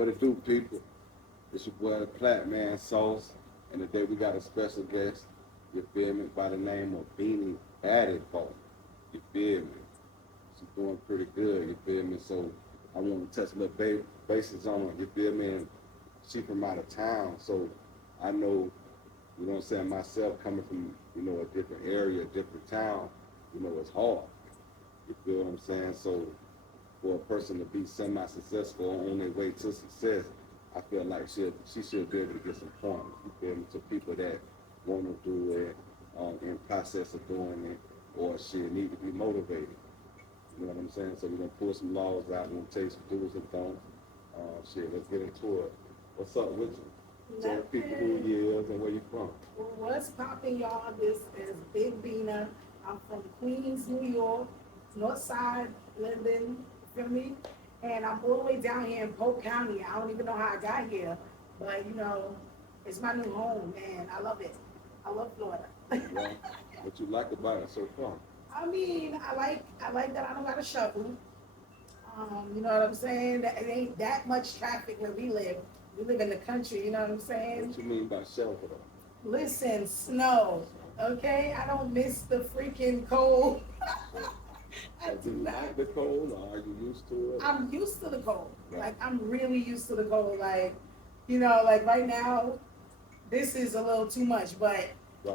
What it do, people? It's your boy Plat Man Sauce, and today we got a special guest. You feel me? By the name of Beena Added Ball. You feel me? She's doing pretty good. You feel me? So I want to touch a little bases on her. You feel me? And she from out of town, so I know. You know what I'm saying? Myself coming from a different area, a different town. It's hard. You feel what I'm saying? So for a person to be semi-successful on their way to success, I feel like she should be able to get some points. You feel me? To people that want to do it, in process of doing it, or shit need to be motivated. You know what I'm saying? So we're gonna pull some laws out. We're gonna tell you some do's and don'ts. Let's get into it. What's up with you? Tell people who you is and where you from. What's popping, y'all? This is Big Beena. I'm from Queens, New York, North Side, Linden, you feel me? And I'm all the way down here in Polk County. I don't even know how I got here, but it's my new home, man. I love it. I love Florida. Well, what you like about it so far? I mean, I like that I don't got to shovel. You know what I'm saying? That it ain't that much traffic where we live. We live in the country, you know what I'm saying? What you mean by shelter though? Listen, snow, okay? I don't miss the freaking cold. I do you not. like the cold, or are you used to it? I'm used to the cold. Right. Like, I'm really used to the cold. Like, like right now, this is a little too much, but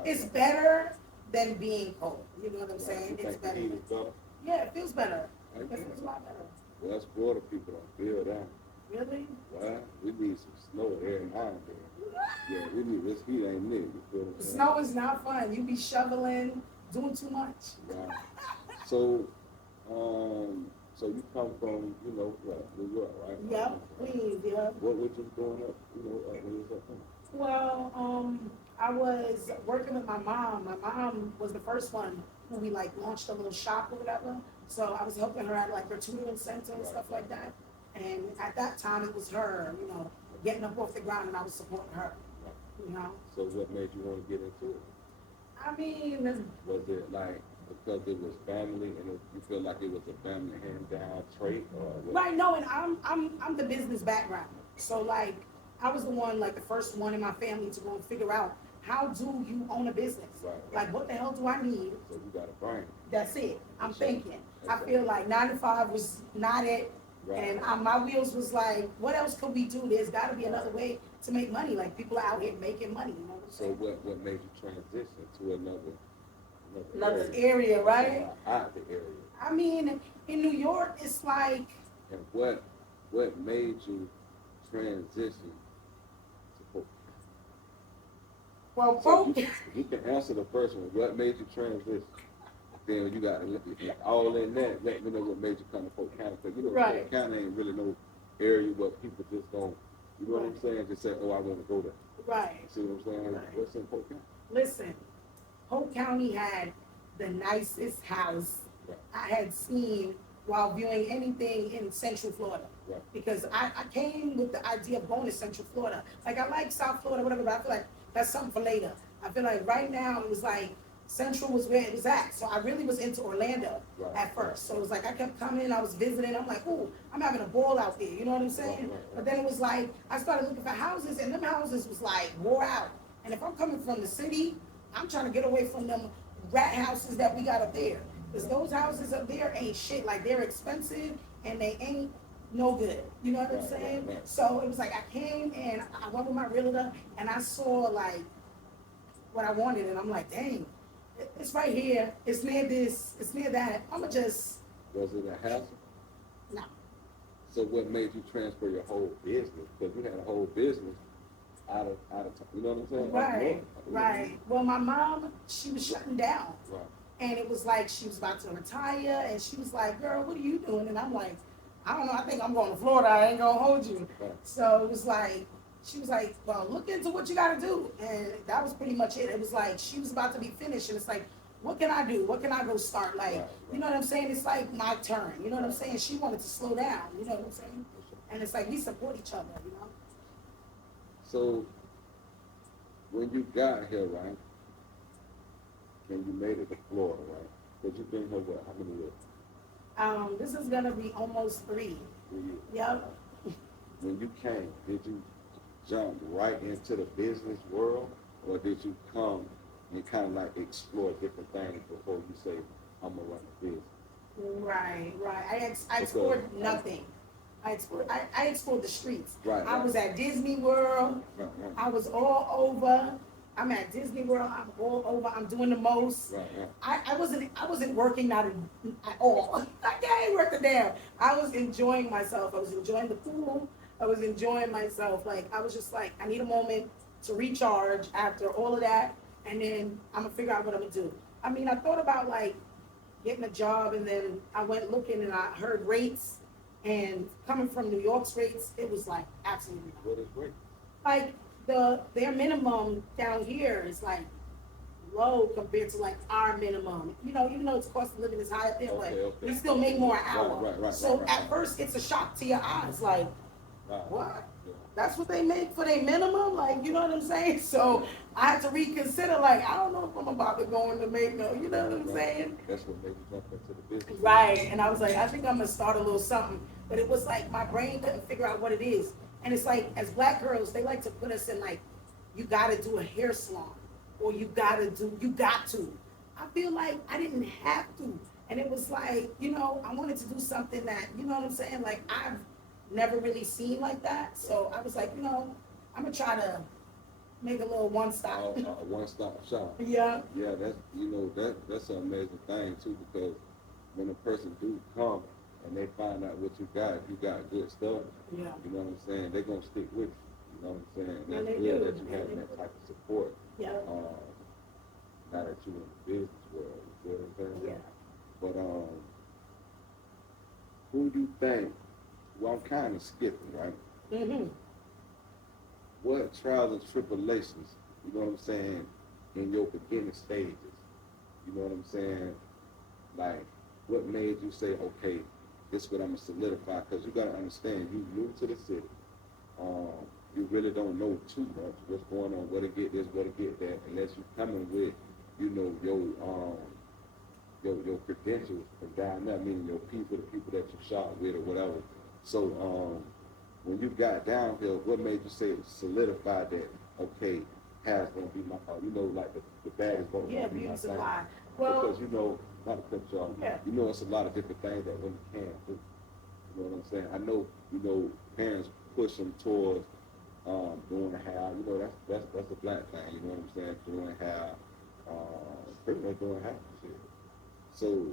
it's better than being cold. You know what I'm saying? You It's think the better. heat is better? Yeah, it feels better. Like It feels a lot better. Well, that's Florida people don't feel that. Really? Well, we need some snow every now and then. Yeah, we need this heat ain't it. You feel what I'm The saying? snow is not fun. You be shoveling, doing too much. Right. So, so you come from, New York, right? Yep, please, yeah. What was you growing up, when you was up there? Well, I was working with my mom. My mom was the first one who we launched a little shop or whatever. So I was helping her at her tutoring center and stuff like that. And at that time it was her, getting up off the ground, and I was supporting her. So what made you want to get into it? I mean, Was it like because it was family and you feel like it was a family hand down trait or what? right? No, and I'm the business background. So I was the one, the first one in my family to go and figure out, how do you own a business? Right. What the hell do I need? So you got a brain. That's it. I'm thinking. I feel like 9 to 5 was not it. Right. And my wheels was like, what else could we do? There's got to be another way to make money. People are out here making money. You know what I'm So saying? what made you transition to another area, right? Out the area. I mean, in New York, it's like. And what made you transition to Polk? Well, So Polk. you can answer the first one. What made you transition? Then you got to all in that. Let me know what made you come to Polk County. Because Right. Polk County ain't really no area where people just don't. You know what I'm saying? Just say, oh, I want to go there. Right. See what I'm saying? Right. What's in Polk County? Listen, Polk County had the nicest house I had seen while viewing anything in Central Florida. Right. Because I came with the idea of going to Central Florida. I like South Florida, whatever, but I feel like that's something for later. I feel like right now it was Central was where it was at. So I really was into Orlando at first. So it was I kept coming, I was visiting, I'm like, ooh, I'm having a ball out there, you know what I'm saying? But then it was I started looking for houses, and them houses was wore out. And if I'm coming from the city, I'm trying to get away from them rat houses that we got up there. Because those houses up there ain't shit. They're expensive, and they ain't no good. You know what I'm saying? Right. So it was I came, and I went with my realtor, and I saw what I wanted, and I'm like, dang, it's right here. It's near this. It's near that. I'ma just. Was it a hassle? No. So what made you transfer your whole business? Because you had a whole business out of time. You know what I'm saying? Right. Right. Well, my mom, she was shutting down. Right. And it was she was about to retire, and she was like, girl, what are you doing? And I'm like, I don't know, I think I'm going to Florida, I ain't gonna hold you. Right. So it was she was like, well, look into what you gotta do. And that was pretty much it. It was she was about to be finished, and it's what can I do? What can I go start? You know what I'm saying? It's my turn, you know what I'm saying? She wanted to slow down, you know what I'm saying? And it's we support each other, you know? So when you got here, right, and you made it to Florida, right? Because you've been here, how many years? This is gonna be almost 3. 3 years. Yep. when you came, did you jump right into the business world, or did you come and kind of like explore different things before you say, I'm gonna run a business? Right, right. I explored nothing. I explored the streets. Right, I right. was at Disney World. Right, right. I was all over. I'm at Disney World. I'm all over. I'm doing the most. Right, right. I wasn't working out at all. I ain't working there. I was enjoying myself. I was enjoying the pool. I was enjoying myself. Like I was just like, I need a moment to recharge after all of that, and then I'm gonna figure out what I'm gonna do. I mean, I thought about like getting a job, and then I went looking and I heard rates, and coming from New York's rates, it was like absolutely not. What is great? Like their minimum down here is like low compared to like our minimum. You know, even though its cost of living is high up there, Okay, but okay. we still make more an hour. Right, So right. at first it's a shock to your eyes, like, Right. what? Yeah. That's what they make for their minimum? Like, you know what I'm saying? So I had to reconsider, like, I don't know if I'm about to go into makeup, you know what I'm saying? That's what made you jump into the business. Right, and I was like, I think I'm gonna start a little something, but it was like my brain couldn't figure out what it is. And it's like, as black girls, they like to put us in like, you gotta do a hair salon, or you got to. I feel like I didn't have to. And it was like, you know, I wanted to do something that, you know what I'm saying? Like, I've never really seen like that. So I was like, you know, I'm gonna try to make a little one-stop. One-stop shop. Yeah. Yeah, that's an amazing thing too, because when a person do come and they find out what you got good stuff. Yeah. You know what I'm saying? They're gonna stick with you. You know what I'm saying? Yeah, That's they good do. that you have that type of support. Yeah. Now that you're in the business world, you feel what I'm saying? Yeah. But who do you think? Well, I'm kind of skipping, right? Mm-hmm. What trials and tribulations, you know what I'm saying, in your beginning stages? You know what I'm saying? Like, what made you say, okay, this is what I'm gonna solidify? Because you gotta understand, you new to the city. You really don't know too much what's going on, where to get this, where to get that, unless you coming with, you know, your credentials from down there, meaning your people, the people that you shot with or whatever. So when you got down here, what made you say solidify that, okay, hair's gonna be my, you know, like the bag is gonna Yeah, be my beauty thing. supply. Well, Because you know, not to cut you off, yeah. you know it's a lot of different things that women can do. You know what I'm saying? I know, you know, parents push them towards doing the hair. You know, that's a black thing. You know what I'm saying? Doing hair, pretty much doing hair. Shit. So,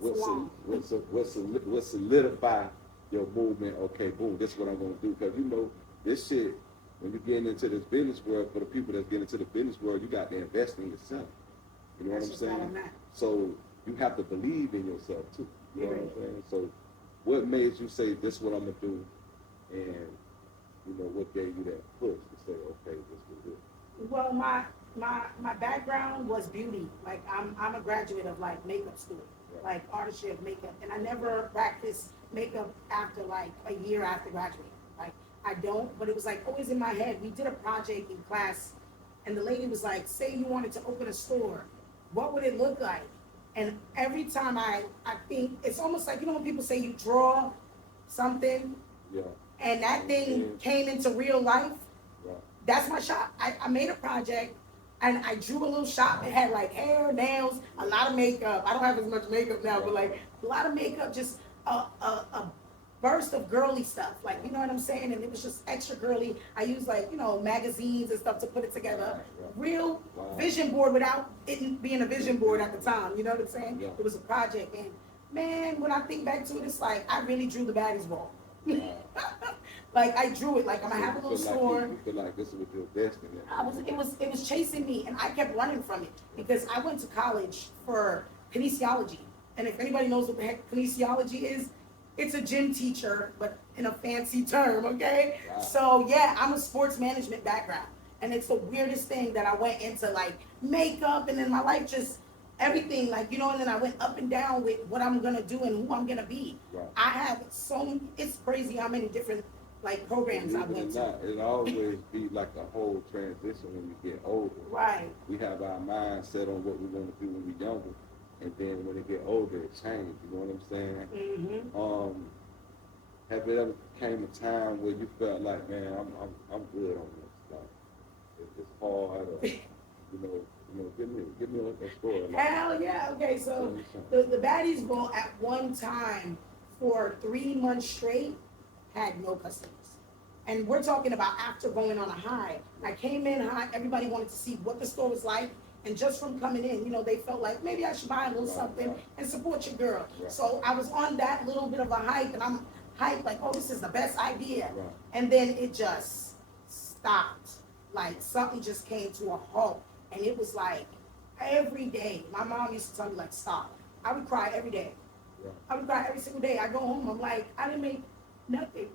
what solidify your movement? Okay, boom, this is what I'm gonna do. Because you know, this shit, when you get into this business world, for the people that's getting into the business world, you got to invest in yourself. You know what I'm saying? So you have to believe in yourself too. You know what I'm saying? So what made you say this is what I'm gonna do, and you know what gave you that push to say, okay, this was it? Well, my background was beauty. Like I'm a graduate of like makeup school, like artistry of makeup, and I never practiced makeup after like a year after graduating. Like I don't, but it was like always in my head. We did a project in class, and the lady was like, "Say you wanted to open a store, what would it look like?" And every time I think it's almost like, you know, when people say you draw something, Yeah. and that thing came into real life. Right. That's my shop. I made a project and I drew a little shop. It had like hair, nails, a lot of makeup. I don't have as much makeup now, but like a lot of makeup, just a burst of girly stuff. Like, you know what I'm saying? And it was just extra girly. I used like, you know, magazines and stuff to put it together. Real vision board without it being a vision board at the time. You know what I'm saying? Yeah. It was a project. And man, when I think back to it, it's like I really drew the baddies ball. Like I drew it, like I'm gonna have a little store. You feel like this was your destiny. It was chasing me, and I kept running from it because I went to college for kinesiology. And if anybody knows what the heck kinesiology is, it's a gym teacher, but in a fancy term, okay? Wow. So yeah, I'm a sports management background, and it's the weirdest thing that I went into like makeup, and then my life just everything, like, you know, and then I went up and down with what I'm gonna do and who I'm gonna be. Right. I have it's crazy how many different like programs I went to. It always be like a whole transition when you get older. Right. We have our mind set on what we want to do when we're younger, and then when it get older, it changes. You know what I'm saying? Mm-hmm. Have it ever came a time where you felt like, man, I'm good on this. Like it's hard, or, give me a story. Like, Hell yeah. Okay, so the baddies will at one time for 3 months straight had no customers. And we're talking about after going on a high. I came in high, everybody wanted to see what the store was like. And just from coming in, they felt like maybe I should buy a little something and support your girl. Right. So I was on that little bit of a hype, and I'm hyped like, oh, this is the best idea. Right. And then it just stopped. Like something just came to a halt. And it was like every day. My mom used to tell me like, stop. I would cry every day. Right. I would cry every single day. I go home, I'm like, I didn't make nothing.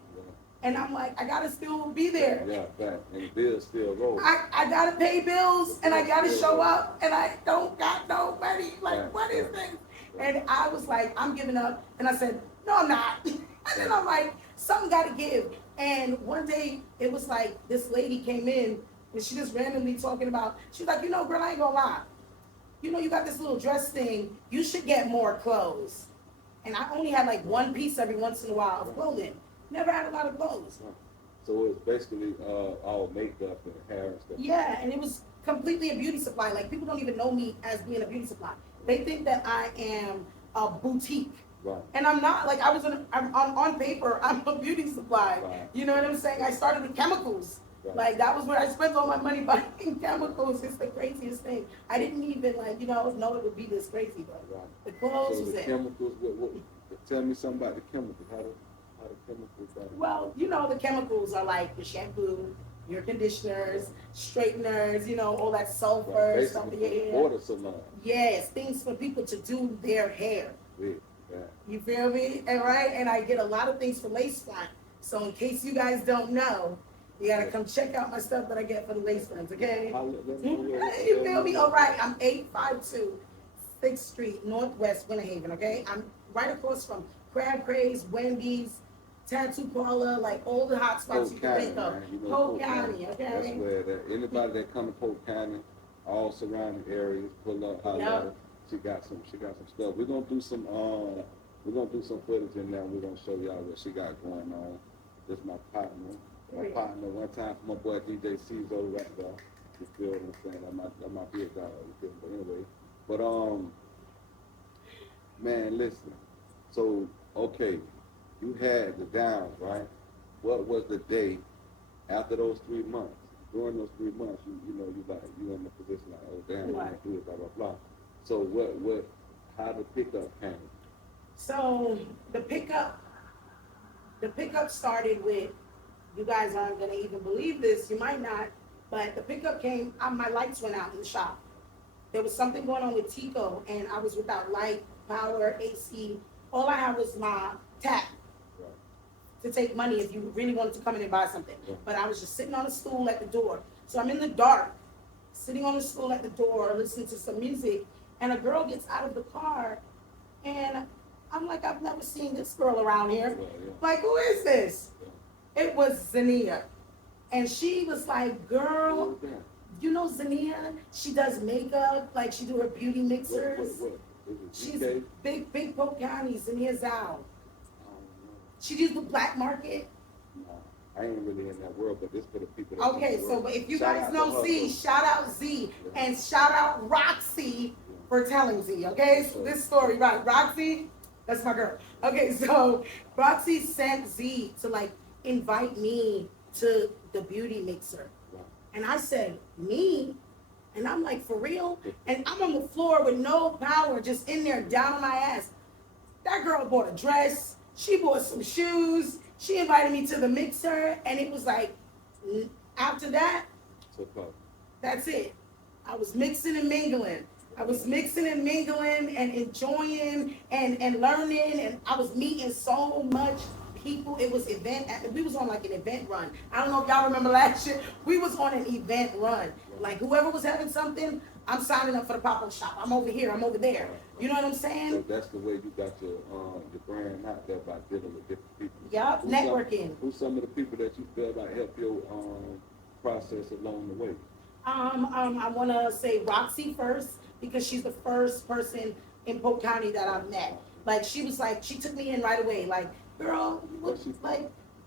And I'm like, I gotta still be there. Yeah, that and the bills still roll. I gotta pay bills and I gotta show up and I don't got no money. Like, what is this? And I was like, I'm giving up. And I said, no, I'm not. And then I'm like, something gotta give. And one day it was like this lady came in and she just randomly talking about, she's like, girl, I ain't gonna lie. You got this little dress thing. You should get more clothes. And I only had like one piece every once in a while of clothing. Never had a lot of clothes. So it's basically all makeup and hair and stuff. Yeah, and it was completely a beauty supply. Like, people don't even know me as being a beauty supply. They think that I am a boutique. Right. And I'm not. Like, I'm on paper, I'm a beauty supply. Right. You know what I'm saying? I started with chemicals. Right. Like, that was where I spent all my money buying chemicals. It's the craziest thing. I didn't even, know it would be this crazy, but Right. the clothes So was the it. chemicals, tell me something about the chemicals. How the chemicals are? Well, the chemicals are like the shampoo, your conditioners, straighteners, all that sulfur stuff in your hair. Water salon. Yes, things for people to do their hair. Yeah. You feel me? And right? And I get a lot of things for lace front. So in case you guys don't know, you gotta come check out my stuff that I get for the lace fronts, okay? You feel me? All right, I'm 852 6th Street, Northwest Winter Haven, okay? I'm right across from Crab Craze, Wendy's, Tattoo Parlor, like all the hot spots you can think of. Polk County, okay? That's where anybody that come to Polk County, all surrounding areas, pull up, highlight. She got some stuff. We're gonna do some footage in there. We're gonna show y'all what she got going on. This is my partner. One time for my boy DJ Czo right there. You feel what I'm saying? That might be a guy. You feel me? But anyway, man, listen. So okay, you had the downs, right? What was the day after those 3 months? During those 3 months, you in the position like, oh damn, I'm gonna do it, blah blah blah. So how the pickup came? So the pickup started with, you guys aren't gonna even believe this, you might not, but the pickup came, my lights went out in the shop. There was something going on with Tico, and I was without light, power, AC. All I had was my tap to take money if you really wanted to come in and buy something. But I was just sitting on a stool at the door. So I'm in the dark, sitting on the stool at the door, listening to some music, and a girl gets out of the car, and I'm like, I've never seen this girl around here. Like, who is this? It was Zania. And she was like, girl, you know Zania? She does makeup, like she do her beauty mixers. She's big Polk County, Zania Zhao. She does the black market. I ain't really in that world, but this for the people that okay, so but if you guys know Z, shout out Z. And shout out Roxy for telling Z, okay? So this story, right? Roxy, that's my girl. Okay, so Roxy sent Z to like invite me to the beauty mixer. And I said, me? And I'm like, for real? And I'm on the floor with no power, just in there down on my ass. That girl bought a dress. She bought some shoes. She invited me to the mixer. And it was like, after that, that's it. I was mixing and mingling. I was mixing and mingling and enjoying and learning. And I was meeting so much people. It was we was on like an event run. I don't know if y'all remember last year. We was on an event run. Like whoever was having something, I'm signing up for the pop-up shop. I'm over here, I'm over there. You know what I'm saying? So that's the way you got your brand out there, by dealing with different people. Yup, networking. Who's some of the people that you feel like help your process along the way? I want to say Roxy first, because she's the first person in Polk County that I've met. Like she was like, she took me in right away. Like, girl,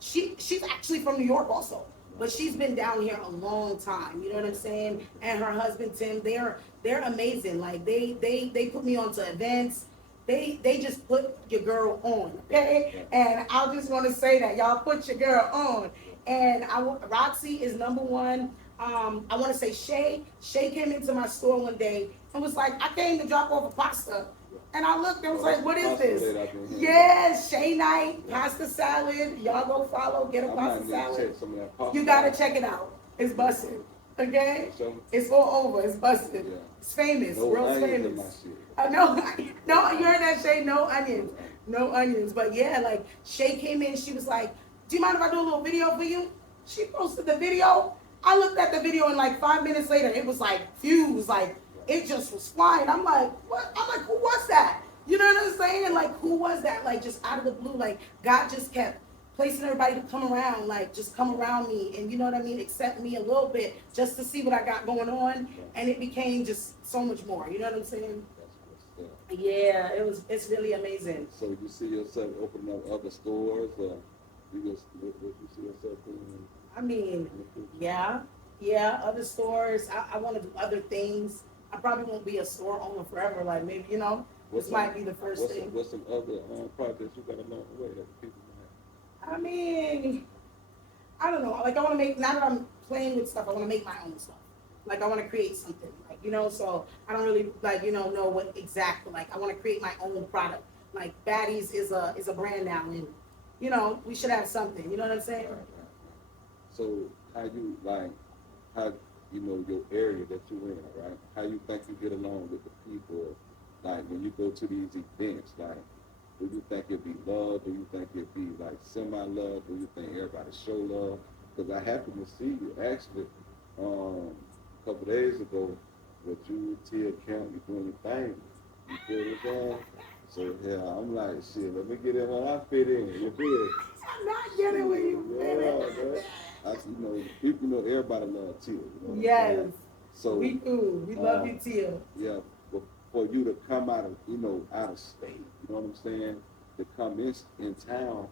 she's actually from New York also. But she's been down here a long time, you know what I'm saying? And her husband Tim, they're amazing. Like they put me onto events. They just put your girl on, okay? And I just want to say that y'all put your girl on. And Roxy is number one. I want to say Shay. Shay came into my store one day and was like, I came to drop off a pasta. And I looked and was like, what is this? Yes, Shay Night, pasta salad. Y'all go follow, get a pasta salad. You gotta check it out. It's busted. Okay? It's all over. It's busted. It's famous. Real famous. No, no, you heard that, Shay? No onions. No onions. But yeah, like Shay came in, she was like, do you mind if I do a little video for you? She posted the video. I looked at the video and like 5 minutes later, it was like views, like it just was flying. I'm like, what? I'm like, who was that? You know what I'm saying? Like, who was that? Like, just out of the blue, like God just kept placing everybody to come around, like just come around me, and you know what I mean, accept me a little bit, just to see what I got going on, and it became just so much more. You know what I'm saying? Yeah, it's really amazing. So you see yourself opening up other stores, or you see yourself doing? I mean, yeah, other stores. I want to do other things. I probably won't be a store owner forever. Like maybe, you know, this might be the first thing. What's some other projects you got along the way that people I mean, I don't know. Like I want to make, now that I'm playing with stuff, I want to make my own stuff. Like I want to create something. Like, you know, so I don't really like, you know what exactly. Like I want to create my own product. Like Baddies is a brand now, and you know, we should have something. You know what I'm saying? Right. So how you like, how you know your area that you're in, right? How you think you get along with the people, like when you go to these events, like do you think it'd be love? Do you think it'd be like semi-love? Do you think everybody show love? Because I happened to see you actually a couple days ago with you, Tia Camp, you doing your thing. You feel me, saying? So yeah, I'm like, shit, let me get in when I fit in. You feel? I'm not getting where you fit in. You know, people know everybody love Tia. You know yes. So we do. We love you, Tia. Yeah, but for you to come out of, you know, out of state, you know what I'm saying? To come in town,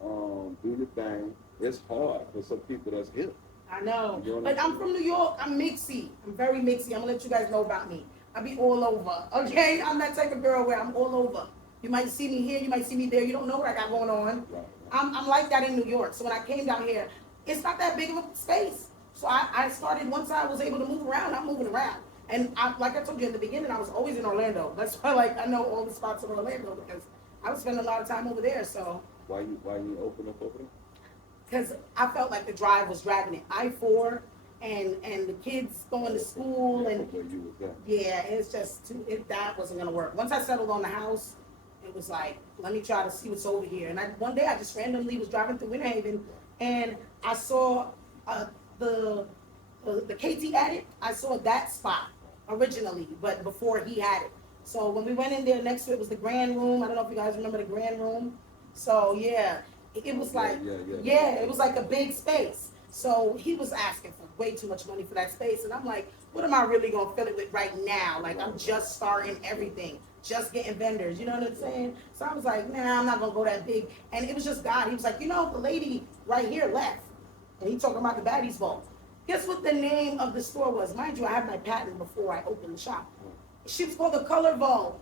do your thing. It's hard for some people that's here. I know. You know but I'm from New York. I'm mixy. I'm very mixy. I'm gonna let you guys know about me. I be all over. Okay? I'm that type of girl where I'm all over. You might see me here, you might see me there. You don't know what I got going on. Right. I'm like that in New York. So when I came down here, it's not that big of a space. So I started, once I was able to move around, I'm moving around. And like I told you in the beginning, I was always in Orlando. That's why like I know all the spots in Orlando because I was spending a lot of time over there. So why you open up over there? Because I felt like the drive was dragging it. I-4 and the kids going to school and yeah, it's just that wasn't gonna work. Once I settled on the house, it was like, let me try to see what's over here. And one day I just randomly was driving through Winter Haven and I saw the KT Attic. I saw that spot originally, but before he had it. So when we went in there, next to it was the grand room. I don't know if you guys remember the grand room. So yeah, it was like, yeah, it was like a big space. So he was asking for way too much money for that space. And I'm like, what am I really going to fill it with right now? Like, I'm just starting everything, just getting vendors. You know what I'm saying? So I was like, nah, I'm not going to go that big. And it was just God. He was like, you know, the lady right here left. And he talking about the Baddies Vault. Guess what the name of the store was? Mind you, I had my patent before I opened the shop. She was called the Color Vault.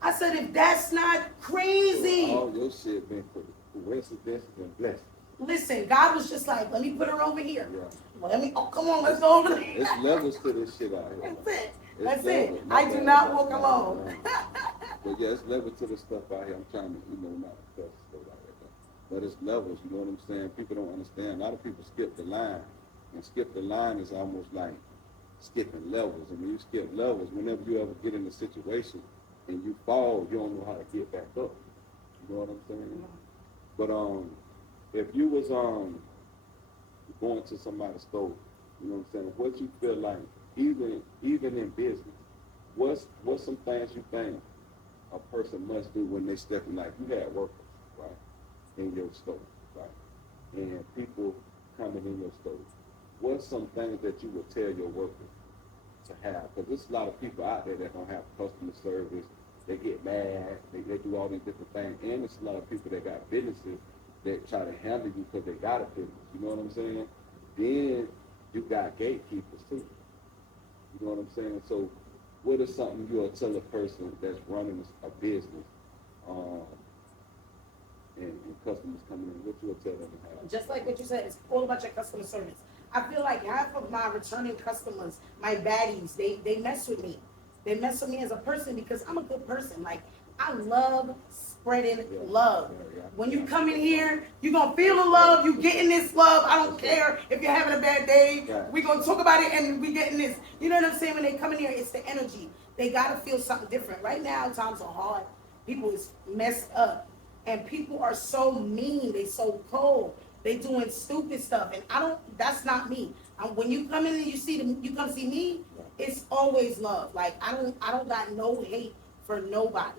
I said, if that's not crazy. All your shit been for coincidences and blessings. Listen, God was just like, let me put her over here. Yeah. Well, come on, let's go over there. It's levels to this shit out here. That's it. I do not walk alone. But yeah, it's levels to the stuff out here. I'm trying to, not to cuss stuff out here. But it's levels, you know what I'm saying? People don't understand. A lot of people skip the line. And skip the line is almost like skipping levels. And when you skip levels, whenever you ever get in a situation and you fall, you don't know how to get back up. You know what I'm saying? But if you was going to somebody's store, you know what I'm saying, what you feel like, even in business, what's some things you think a person must do when they step in, like you had workers, right, in your store, right, and people coming in your store, what's some things that you would tell your workers to have? Because there's a lot of people out there that don't have customer service, they get mad, they do all these different things, and there's a lot of people that got businesses that try to handle you because they got a business. You know what I'm saying? Then you got gatekeepers too. You know what I'm saying? So what is something you'll tell a person that's running a business, um, and customers coming in? What you'll tell them to have? Just like what you said, it's all about your customer service. I feel like half of my returning customers, my baddies, they mess with me. They mess with me as a person because I'm a good person. Like, I love spreading love. When you come in here, you're going to feel the love. You getting this love. I don't care if you're having a bad day. We're going to talk about it and we getting this. You know what I'm saying? When they come in here, it's the energy. They got to feel something different. Right now, times are hard. People is messed up. And people are so mean. They so cold. They doing stupid stuff. And that's not me. When you come in and you come see me, it's always love. Like, I don't got no hate for nobody.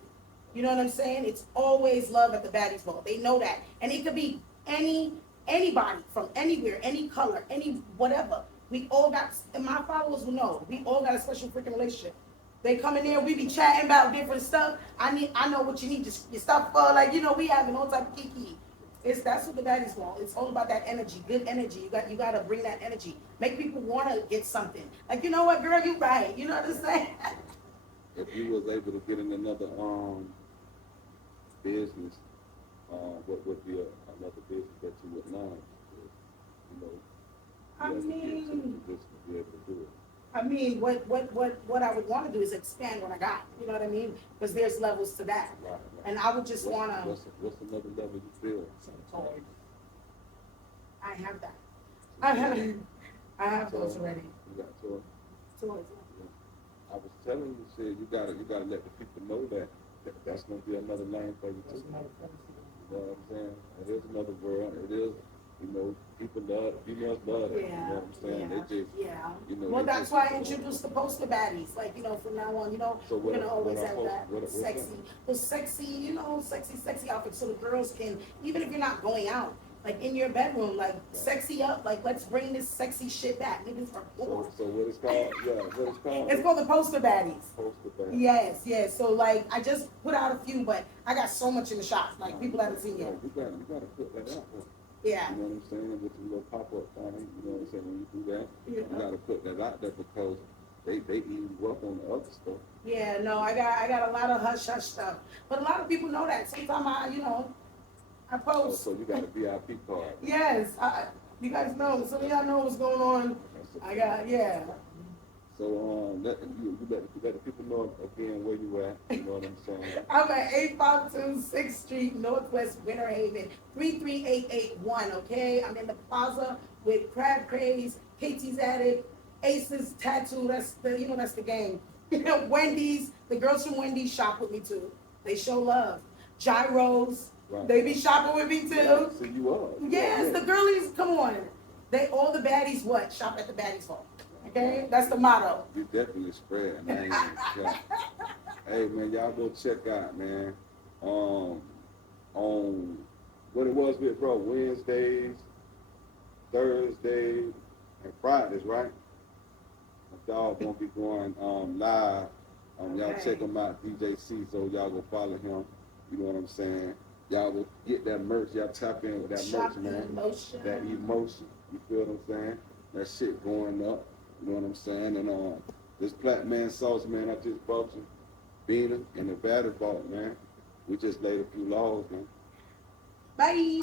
You know what I'm saying? It's always love at the Baddies Ball. They know that. And it could be anybody from anywhere, any color, any whatever. We all got, and my followers will know, we all got a special freaking relationship. They come in there, we be chatting about different stuff. I know what you need, just your stuff for, like, you know, we having all type of kiki. That's what the Baddies want. It's all about that energy, good energy. You gotta bring that energy. Make people wanna get something. Like, you know what, girl, you right. You know what I'm saying? If you was able to get in another business, what would be another business that you would learn? You know, I mean, just to be able to do it. I mean, what I would want to do is expand what I got. You know what I mean? Because there's levels to that. Right. And I would just want to. What's another level you feel? I have that. I have those already. You got toys? Toys. I was telling you, said you gotta let the people know that's gonna be another lane for you too. You know what I'm saying? It is another world. It is, you know, females love it. Yeah. You know what I'm saying? They just, you know. Well, that's why I introduced the poster baddies. Like, you know, from now on, you know, we're gonna always have that sexy, those sexy, you know, sexy outfits, so the girls can, even if you're not going out, like in your bedroom, like sexy up, like let's bring this sexy shit back. Niggas are cool. So what it's called? Yeah, what it's called? It's called the poster baddies. Poster baddies. Yes. So like I just put out a few, but I got so much in the shop. Like people haven't seen yet. You gotta put that out there. Yeah. You know what I'm saying? With your little pop-up thing, you know what I'm saying? When you do that, you gotta put that out there because they eat you up on the other stuff. Yeah, no, I got a lot of hush stuff. But a lot of people know that. Sometimes I post. So you got a VIP card. Yes, you guys know. Some of y'all know what's going on. So let the people know again where you at. You know what I'm saying? I'm at 852 6th Street, Northwest Winter Haven, 33881. Okay, I'm in the plaza with Crab Craze, KT's Attic, Aces Tattoo. That's the game. Wendy's, the girls from Wendy's shop with me too. They show love. Gyros. Right. They be shopping with me too. Yeah, so you are. Yes, the girlies, come on. All the baddies shop at the Baddies Hall. Okay? That's the motto. You definitely spread, man. Hey man, y'all go check out, man. On what it was with bro, Wednesdays, Thursdays, and Fridays, right? My dog gonna be going live. Y'all check him out, DJ C, so y'all go follow him. You know what I'm saying? Y'all will get that merch. Y'all tap in with that merch, man. That emotion. You feel what I'm saying? That shit going up. You know what I'm saying? And this Black Man Sauce, man, I just brought you. Beena and the Battle Vault, man. We just laid a few laws, man. Bye.